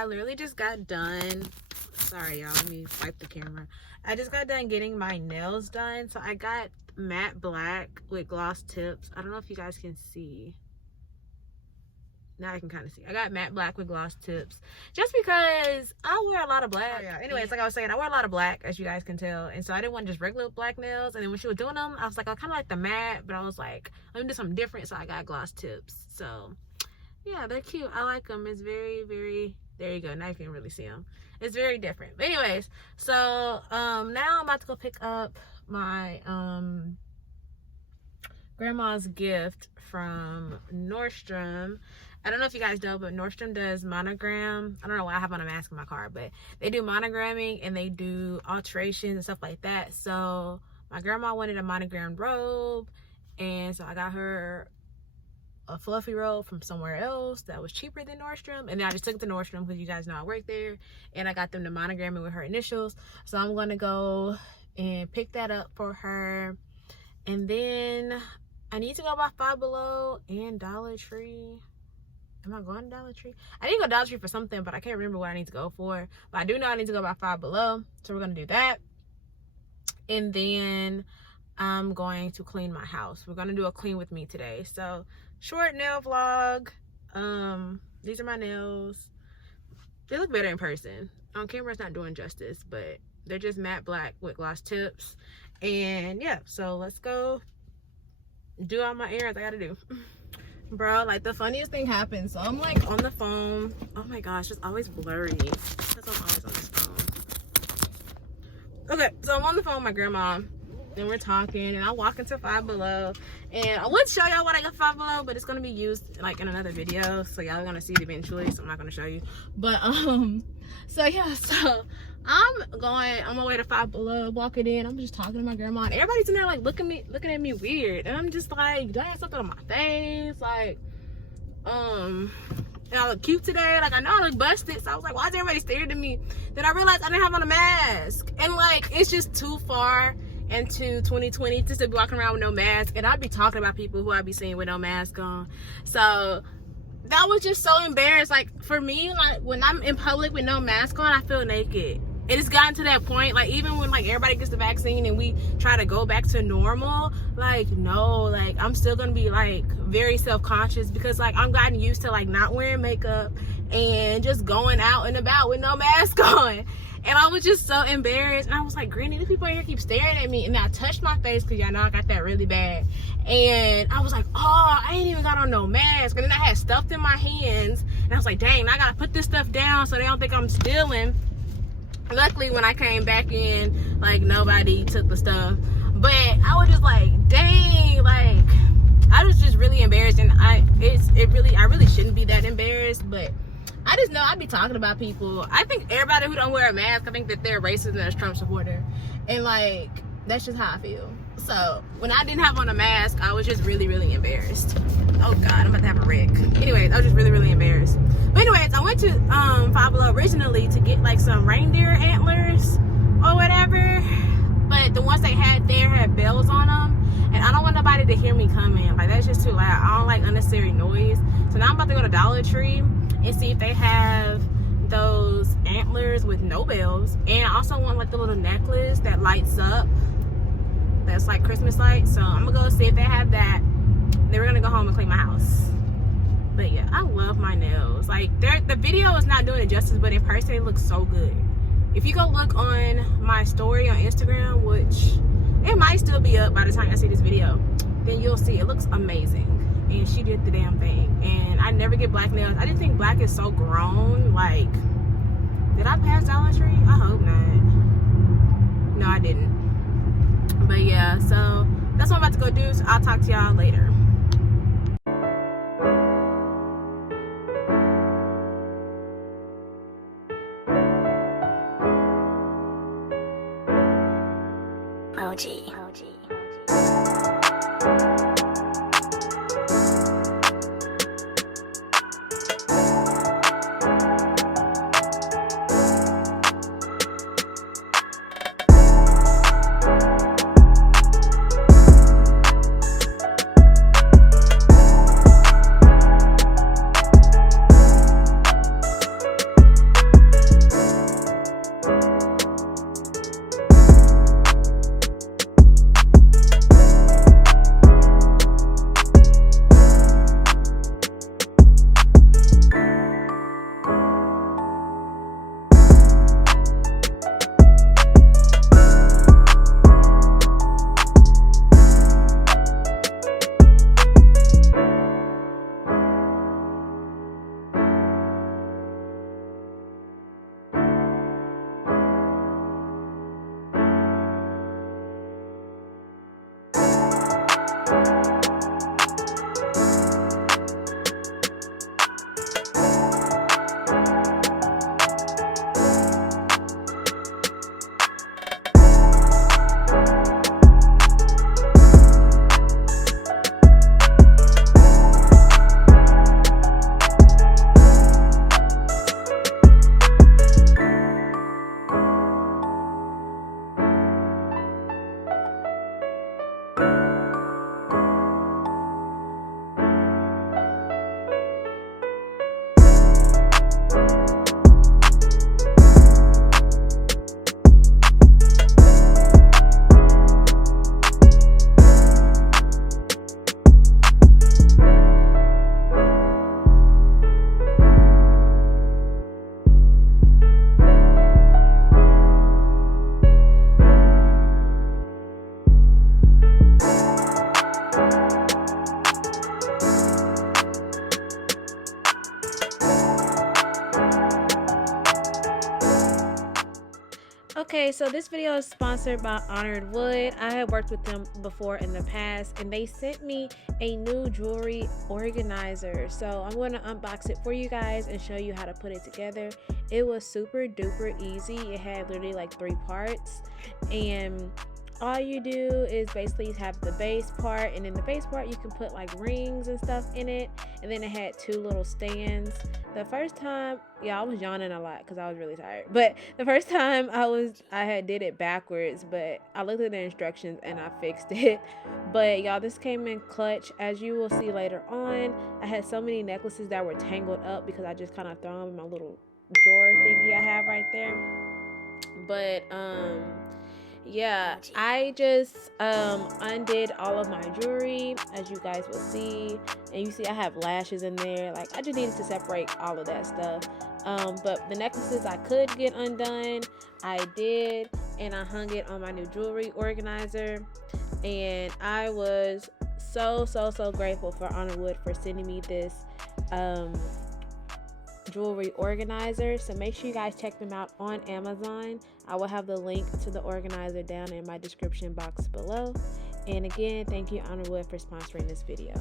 I literally just got done. Sorry, y'all. Let me wipe the camera. I just got done getting my nails done. So I got matte black with gloss tips. I don't know if you guys can see. Now I can kind of see. I got matte black with gloss tips just because I wear a lot of black. Oh, yeah. Anyways, like I was saying, I wear a lot of black, as you guys can tell. And so I didn't want just regular black nails. And then when she was doing them, I was like, I kind of like the matte, but I was like, let me do something different. So I got gloss tips. So yeah, they're cute. I like them. It's very, very, there you go. Now you can really see them. It's very different. But anyways, so now I'm about to go pick up my grandma's gift from Nordstrom. I don't know if you guys know, but Nordstrom does monogram. I don't know why I have on a mask in my car, but they do monogramming and they do alterations and stuff like that. So my grandma wanted a monogrammed robe, and so I got her a fluffy robe from somewhere else that was cheaper than Nordstrom, and then I just took it to Nordstrom because you guys know I work there, and I got them to monogram it with her initials. So I'm gonna go and pick that up for her, and then I need to go by Five Below and Dollar Tree. Am I going to Dollar Tree? I need to go to Dollar Tree for something, but I can't remember what I need to go for. But I do know I need to go by Five Below. So we're going to do that. And then I'm going to clean my house. We're going to do a clean with me today. So short nail vlog. These are my nails. They look better in person. On camera, it's not doing justice, but they're just matte black with gloss tips. And yeah, so let's go do all my errands I got to do. Bro, like the funniest thing happened. So I'm like on the phone. Oh my gosh, it's always blurry because I'm always on this phone. Okay, so I'm on the phone with my grandma and we're talking, and I walk into Five Below, and I would show y'all what I got Five Below, but it's gonna be used like in another video, so y'all are gonna see it eventually, so I'm not gonna show you. But so yeah, so I'm on my way to Five Below, walking in. I'm just talking to my grandma, and everybody's in there like looking at me weird, and I'm just like, do I have something on my face? Like, and I look cute today. Like, I know I look busted, so I was like, why is everybody staring at me? Then I realized I didn't have on a mask, and like, it's just too far into 2020 just to be walking around with no mask, and I'd be talking about people who I'd be seeing with no mask on. So that was just so embarrassed. Like, for me, like when I'm in public with no mask on, I feel naked. It has gotten to that point, like even when like everybody gets the vaccine and we try to go back to normal, like no, like I'm still gonna be like very self-conscious because like I'm gotten used to like not wearing makeup and just going out and about with no mask on. And I was just so embarrassed, and I was like, Granny, these people in here keep staring at me. And I touched my face because y'all know I got that really bad, and I was like, oh, I ain't even got on no mask. And then I had stuff in my hands, and I was like, dang, I gotta put this stuff down so they don't think I'm stealing. Luckily, when I came back in, like nobody took the stuff, but I was just like, dang, like I was just really embarrassed. And I really shouldn't be that embarrassed, but I just know I'd be talking about people. I think everybody who don't wear a mask, I think that they're racist and a Trump supporter, and like that's just how I feel. So when I didn't have on a mask, I was just really embarrassed. Oh god, I'm about to have a wreck. Anyways, I was just really embarrassed. But anyways, I went to Five Below originally to get like some reindeer antlers or whatever, but the ones they had there had bells on them, and I don't want nobody to hear me coming. Like that's just too loud. I don't like unnecessary noise. So now I'm about to go to Dollar Tree and see if they have those antlers with no bells. And I also want like the little necklace that lights up, that's like Christmas lights. So I'm gonna go see if they have that. Then we're gonna go home and clean my house. But yeah, I love my nails. Like the video is not doing it justice, but in person it looks so good. If you go look on my story on Instagram, which it might still be up by the time I see this video, then you'll see it looks amazing. And she did the damn thing. And I never get black nails. I didn't think black is so grown. Like, did I pass Dollar Tree? I hope not. No, I didn't. But yeah, so that's what I'm about to go do. So I'll talk to y'all later. OG. Okay, so this video is sponsored by Honoredwood. I have worked with them before in the past, and they sent me a new jewelry organizer. So I'm going to unbox it for you guys and show you how to put it together. It was super duper easy. It had literally like 3 parts, and all you do is basically have the base part, and in the base part you can put like rings and stuff in it, and then it had 2 little stands. The first time, yeah, I was yawning a lot because I was really tired, but the first time I had did it backwards, but I looked at the instructions and I fixed it. But y'all, this came in clutch. As you will see later on, I had so many necklaces that were tangled up because I just kind of throw them in my little drawer thingy I have right there. But yeah, I just undid all of my jewelry, as you guys will see, and you see I have lashes in there. Like, I just needed to separate all of that stuff. But the necklaces I could get undone, I did, and I hung it on my new jewelry organizer. And I was so grateful for Honoredwood for sending me this jewelry organizer. So make sure you guys check them out on Amazon. I will have the link to the organizer down in my description box below. And again, thank you Honoredwood for sponsoring this video.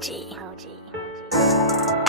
OG.